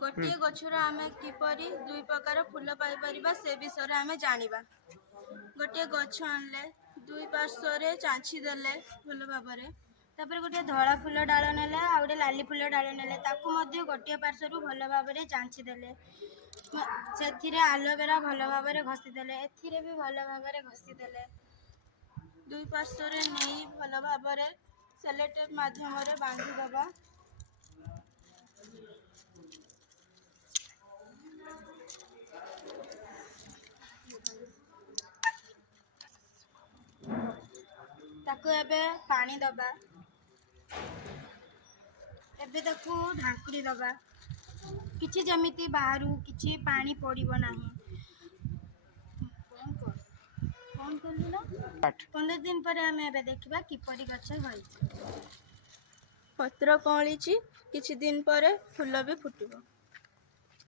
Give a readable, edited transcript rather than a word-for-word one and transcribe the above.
गोटे गछर आमे किपरि दुई प्रकार फूल पाई परिबा से विषय आमे जानिबा। गोटे गछ आनले दुई पार्श्व चांछी देले भल भाव तापर गोटे धला फूल डाल नेले आ गोटे लाली फूल डाल नेले ताकू मध्य गोटे पार्श्व भल भाव चांछी देले से आलोवेरा भल भाव घसी देले एथिरे भी भल भाव घसी देले दुई पार्श्व नहीं भल भाव सेलोटेप माध्यम बांधी दबा। ताकू एबे पानी दबा एबे ताकू ढांकुड़ी दबा किछि जमिति बाहरु किछि पानी पड़िबो नाही। कौन करलु ना 15 दिन पर हमें एबे देखिबा किपरि गछ होई पत्र कळीची किछि दिन पर फूल भी फुटिबो।